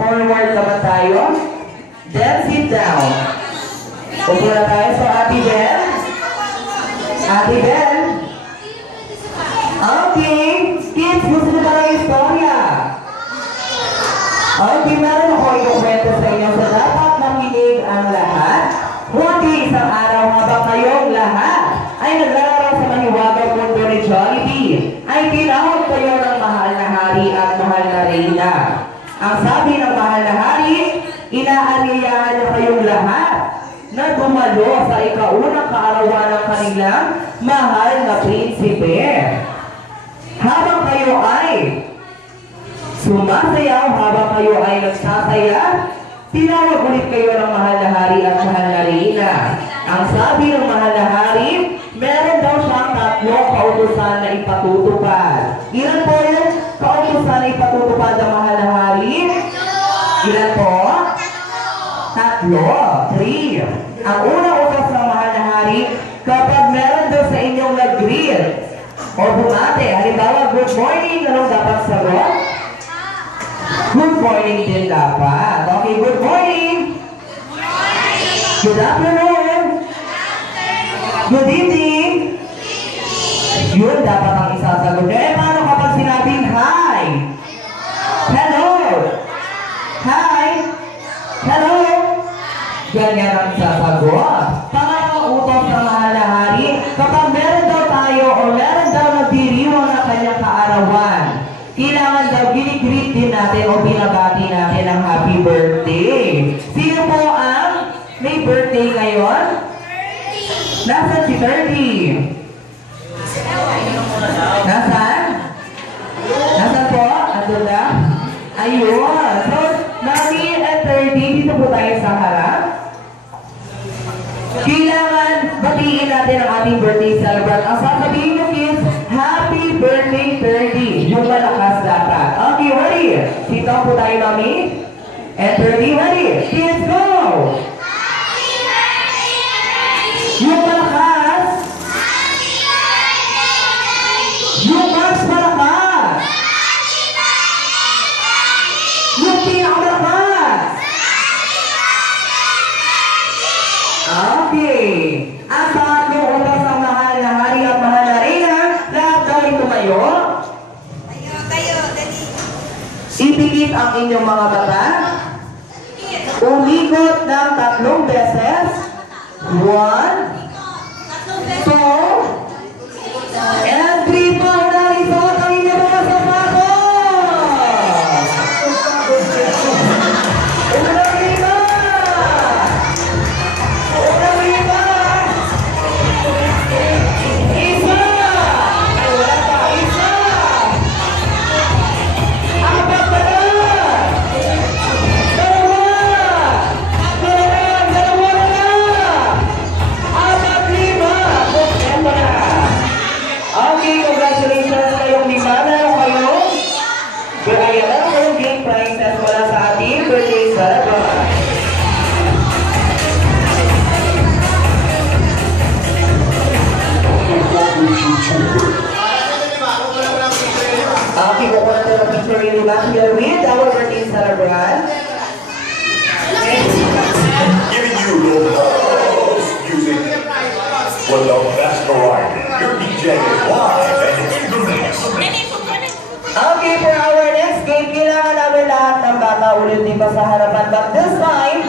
Forward naman tayo. Then sit down. Upo na tayo sa Ate Bel. Ate Bel. Okay. Kids, gusto nyo ba ng istorya? Okay, meron ako ikukwento sa inyo sa dapat makinig ang lahat. Kundi isang araw habang kayong lahat ay naglalaro sa mahiwagang mundo ni Jollibee, ay tinawag kayo ng mahal na hari at mahal na reyna. Ang sabi ng mahal na hari, inaanyayahan niya kayong lahat na dumalo sa ikaunang kaarawan ng kanilang mahal na prinsipe. Habang kayo ay sumasayaw, habang kayo ay nagsasaya, tinawag ulit kayo ng mahal na hari at mahal na reyna. Ang sabi ng mahal na hari, meron daw siyang tatlong kautusan na ipatutupad. Ilan po yung kautusan na ipatutupad ng mahal na hari? Ilan po? Tatlo. 3. Ang unang utos ng mahal na hari, kapag meron daw sa inyong nag-greet o bumate, halimbawa, good morning, anong dapat sagot? Good morning din dapat. Okay, good morning. Good afternoon. Good evening. Yun dapat ang isasagot. Eh, paano kapag sinabing hi? Hello. Hi. Hello. Ganyan ang isasagot. Pangalawang utos ng mahal na hari, kapag meron daw tayo o meron daw nagdiriwang na kanyang kaarawan, kailangan daw ginigreet din natin o binabati natin ang happy birthday. Sino po ang may birthday ngayon? Nasaan si 30? Nasaan? Nasaan po? Andun na? Ayun. So, Mami at 30, dito po tayo sa harap. Kailangan batiin natin ang ating birthday celebrant. Ang sasabihin nyo kids, happy birthday 30. Yung malakas dapat. Okay, ready? Sito po tayo, Mami. And 30, ready? Kids, go! Happy birthday! Yung malakas. Happy birthday! Yung mas malakas. Happy birthday! Yung pinakamalakas. Okay. Ang pangatlong utos ng mahal na hari at mahal na reyna, lahat daw ay tumayo. Tayo, dali. Ipikit ang inyong mga mata. Umikot ng 3 beses. 1, 2, and 3 pa. Unahin sa ang inyong mga sapatos. Unahin na. Unahin na. Isa. Ay, wala pa. Isa. Apat na lang. Dalawa na lang. Apat, 5. Kompleto na. Okay, congratulations kayong 5. Meron kayong kaya lang kayong game prizes wala sa ating birthday celebrant. Okay, kukuha natin ang picture yung lima here with our birthday celebrant. Giving you the most music with the best variety. Your DJ is live and in the mix. Okay, for our next game, kailangan namin lahat ng bata ulit dito sa harapan. But this time,